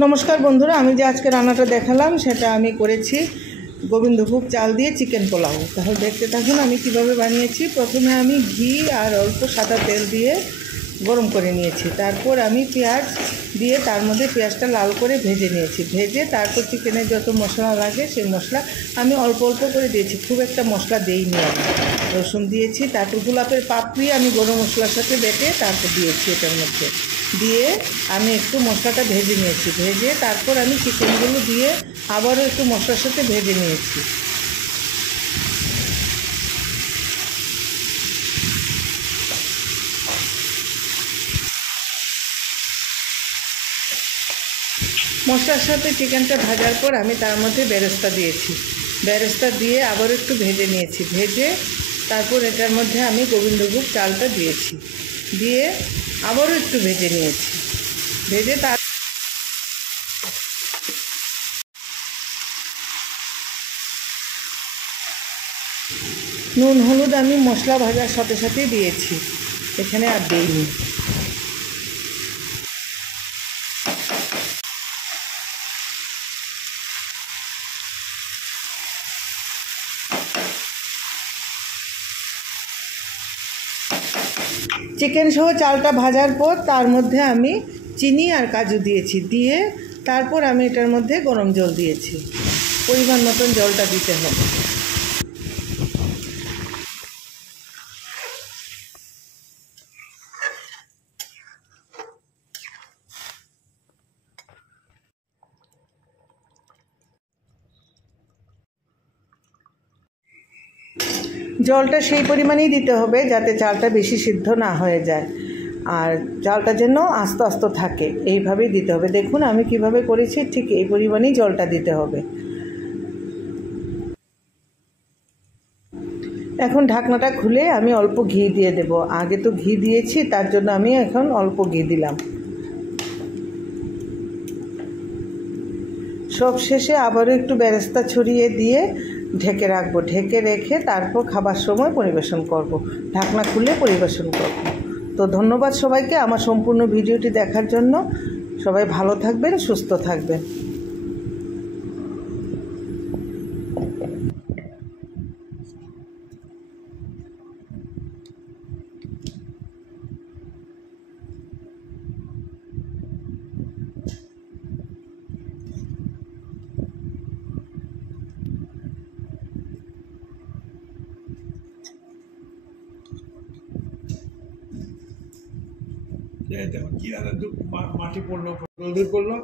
नमस्कार बंधुरा आमी जे आज के रान्नाटा देखालाम सेटा आमी करेছি गोविंदभोग चाल दिए चिकेन पोलाओ। ताहले देखते थाकुन आमी किभाबे बानिয়েছি। प्रथमे आमी घी और अल्प सादा तेल दिए गरम करे निয়েছি। तारपर आमी पेঁয়াজ दिए तार मध्य पेঁয়াজটা लाल करे भेजे निয়েছি। भेजे तारपर चिकेने যত मशला लागे সেই मशला आमी अल्प अल्प करे दिয়েছি, खूब একটা मशला देইনি। आमी रसुन दिয়েছি, तारपर गोलापेर पापड़ी आमी गरम मशलार साथे बेटे तारपर दिয়েছি। एटार मध्य दिए आमी एकटू मशलाटा भेजे निয়েছি। भेजे तारपर आमी चिकेनगुलो दिए आबारो एकटू मशलार साथे भेजे निয়েছি। मशलार साथे चिकेनटा भाजार पर आमी तार मध्य बेरेस्ता दिएছি। बेरेस्ता दिए आबारो एकटू भेजे निয়েছি। भेजे तारपर एटार मध्य आमी गोविंदभोग चालटा दिएছি। दिए आबारो एकटू भेजे निয়েছি। भेजे तार নুন হলুদ আমি মশলা ভাজার সাথে সাথে দিয়েছি, এখানে আর দেইনি। चिकेन सह चालटा भाजार पर तार मध्य आमी चीनी और काजू दिएছি। दिए तारपर आमी एटार मध्य गरम जल दिएছি। परिमाण मतन जलटा दिते होबे। जलटा सेई परिमाणेई दिते होबे जाते चालटा बेशी सिद्ध ना हये जाय और चालटा जेन आस्ते आस्ते थाके एइभाबेई दिते होबे। देखुन आमी किभाबे करेছি, ठीक एई परिमाणेई जलटा दिते होबे। এখন ঢাকনাটা খুলে আমি অল্প ঘি দিয়ে দেব। আগে তো ঘি দিয়েছি, তার জন্য আমি এখন অল্প ঘি দিলাম। সব শেষে আবারও একটু বেরেস্তা ছড়িয়ে দিয়ে ঢেকে রাখবো। ঢেকে রেখে তারপর খাবার সময় পরিবেশন করব। ঢাকনা খুলে পরিবেশন করব। তো ধন্যবাদ সবাইকে আমার সম্পূর্ণ ভিডিওটি দেখার জন্য। সবাই ভালো থাকবেন, সুস্থ থাকবেন। কি আর মাটি পড়লো, দূর করলো।